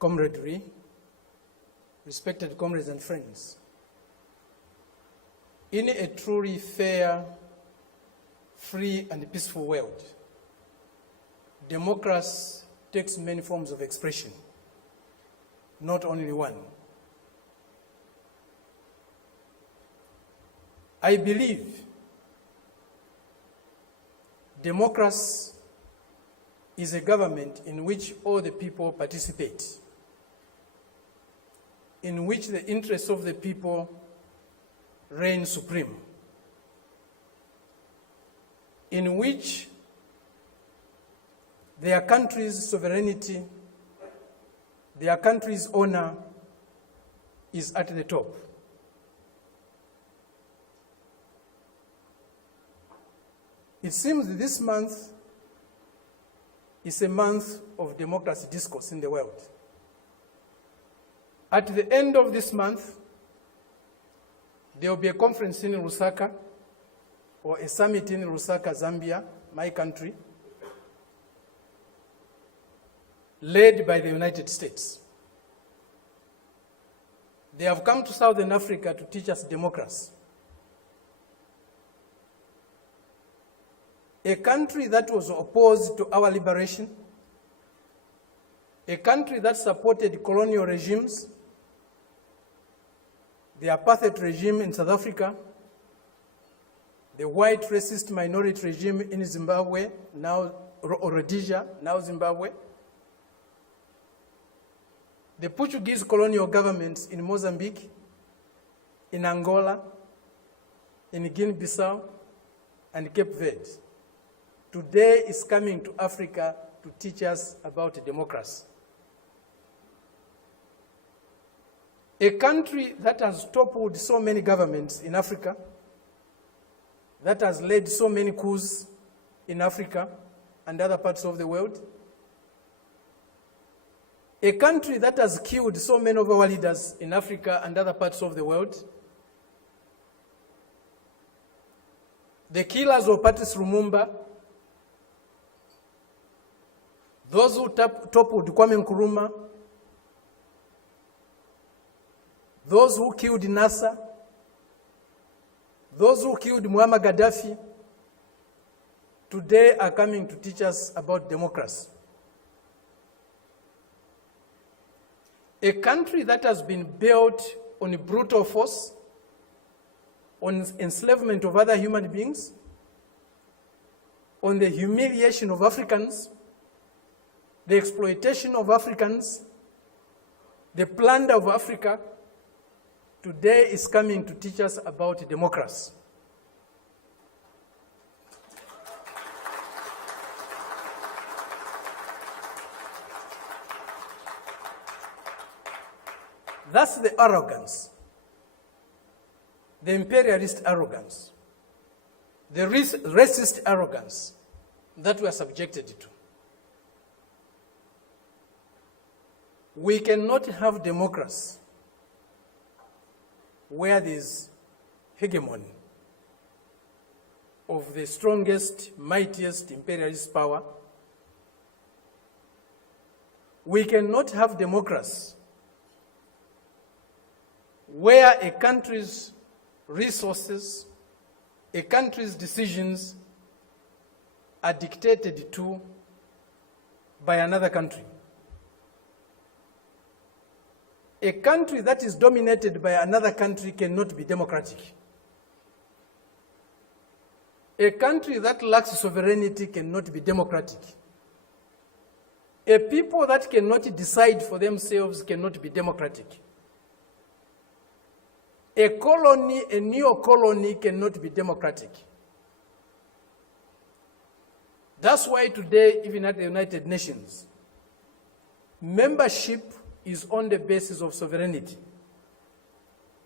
camaraderie, respected comrades and friends. In a truly fair, free and peaceful world, democracy takes many forms of expression, not only one. I believe democracy is a government in which all the people participate, in which the interests of the people reign supreme, in which their country's sovereignty, their country's honor is at the top. It seems that this month is a month of democracy discourse in the world. At the end of this month, there will be a conference in Lusaka, or a summit in Lusaka, Zambia, my country, led by the United States. They have come to Southern Africa to teach us democracy. A country that was opposed to our liberation, a country that supported colonial regimes, the apartheid regime in South Africa, the white racist minority regime in Zimbabwe, now Rhodesia, now Zimbabwe, the Portuguese colonial governments in Mozambique, in Angola, in Guinea-Bissau, and Cape Verde, today is coming to Africa to teach us about democracy. A country that has toppled so many governments in Africa, that has led so many coups in Africa and other parts of the world, a country that has killed so many of our leaders in Africa and other parts of the world, the killers of Patrice Lumumba, those who toppled Kwame Nkrumah, those who killed Nasser, those who killed Muammar Gaddafi, today are coming to teach us about democracy. A country that has been built on brutal force, on enslavement of other human beings, on the humiliation of Africans, the exploitation of Africans, the plunder of Africa, today is coming to teach us about democracy. That's the arrogance, the imperialist arrogance, the racist arrogance that we are subjected to. We cannot have democracy where there is hegemony of the strongest, mightiest imperialist power. We cannot have democracy where a country's resources, a country's decisions are dictated to by another country. A country that is dominated by another country cannot be democratic. A country that lacks sovereignty cannot be democratic. A people that cannot decide for themselves cannot be democratic. A colony, a neo-colony cannot be democratic. That's why today, even at the United Nations, membership is on the basis of sovereignty.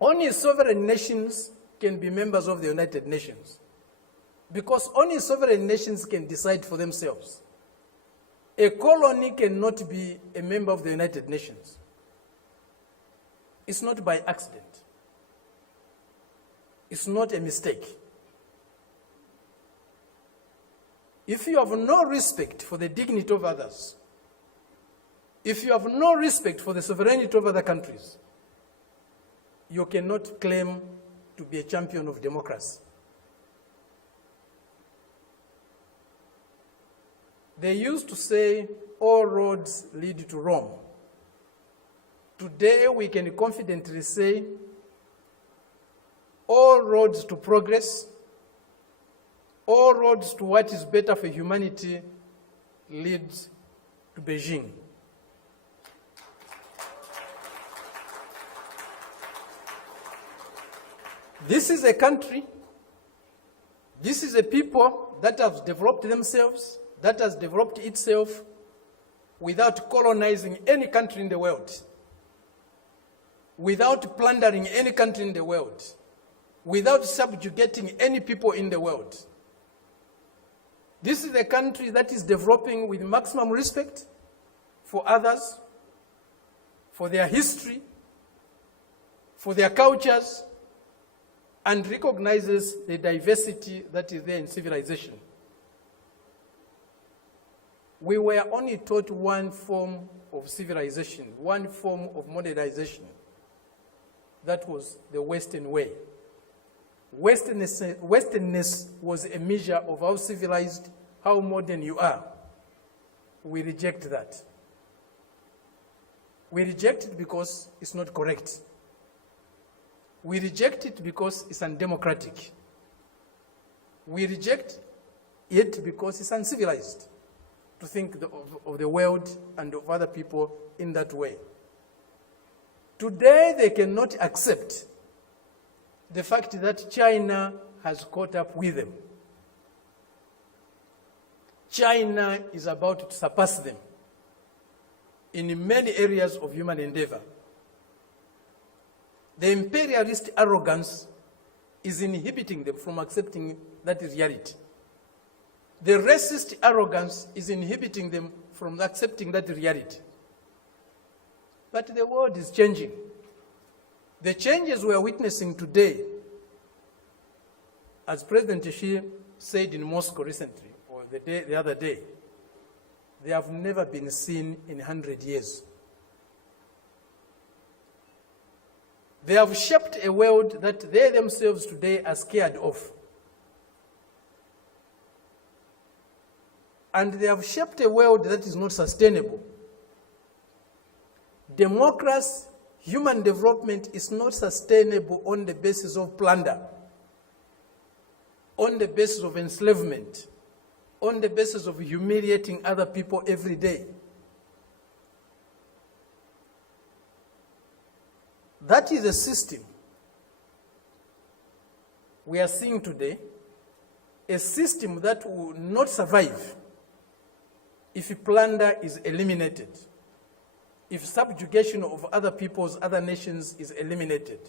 Only sovereign nations can be members of the United Nations, because only sovereign nations can decide for themselves. A colony cannot be a member of the United Nations. It's not by accident. It's not a mistake. If you have no respect for the dignity of others, If you have no respect for the sovereignty of other countries, you cannot claim to be a champion of democracy. They used to say, all roads lead to Rome. Today, we can confidently say, all roads to progress, all roads to what is better for humanity lead to Beijing. This is a country, this is a people that have developed themselves, that has developed itself without colonizing any country in the world, without plundering any country in the world, without subjugating any people in the world. This is a country that is developing with maximum respect for others, for their history, for their cultures, and recognizes the diversity that is there in civilization. We were only taught one form of civilization, one form of modernization. That was the Western way. Westernness was a measure of how civilized, how modern you are. We reject that. We reject it because it's not correct. We reject it because it's undemocratic. We reject it because it's uncivilized to think of the world and of other people in that way. Today, they cannot accept the fact that China has caught up with them. China is about to surpass them in many areas of human endeavor. The imperialist arrogance is inhibiting them from accepting that reality. The racist arrogance is inhibiting them from accepting that reality. But the world is changing. The changes we are witnessing today, as President Xi said in Moscow recently, or the other day, they have never been seen in 100 years. They have shaped a world that they themselves today are scared of. And they have shaped a world that is not sustainable. Democracy, human development is not sustainable on the basis of plunder, on the basis of enslavement, on the basis of humiliating other people every day. That is a system we are seeing today, a system that will not survive if plunder is eliminated, if subjugation of other peoples, other nations is eliminated,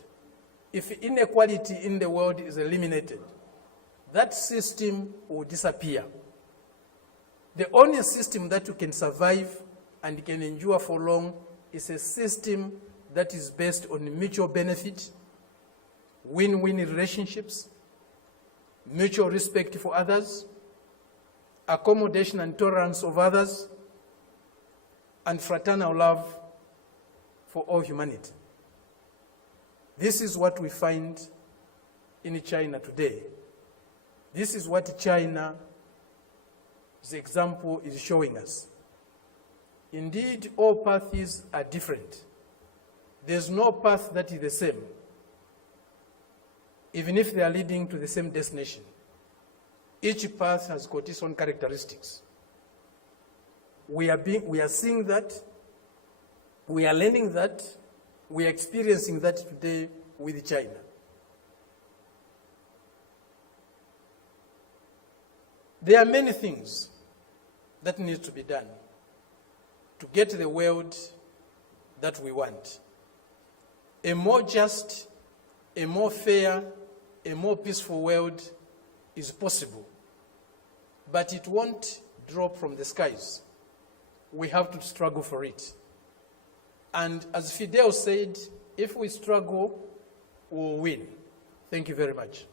if inequality in the world is eliminated. That system will disappear. The only system that can survive and can endure for long is a system that is based on mutual benefit, win-win relationships, mutual respect for others, accommodation and tolerance of others, and fraternal love for all humanity. This is what we find in China today. This is what China's example is showing us. Indeed, all paths are different. There's no path that is the same, even if they are leading to the same destination. Each path has got its own characteristics. We are seeing that, we are learning that, we are experiencing that today with China. There are many things that need to be done to get the world that we want. A more just, a more fair, a more peaceful world is possible. But it won't drop from the skies. We have to struggle for it. And as Fidel said, if we struggle, we'll win. Thank you very much.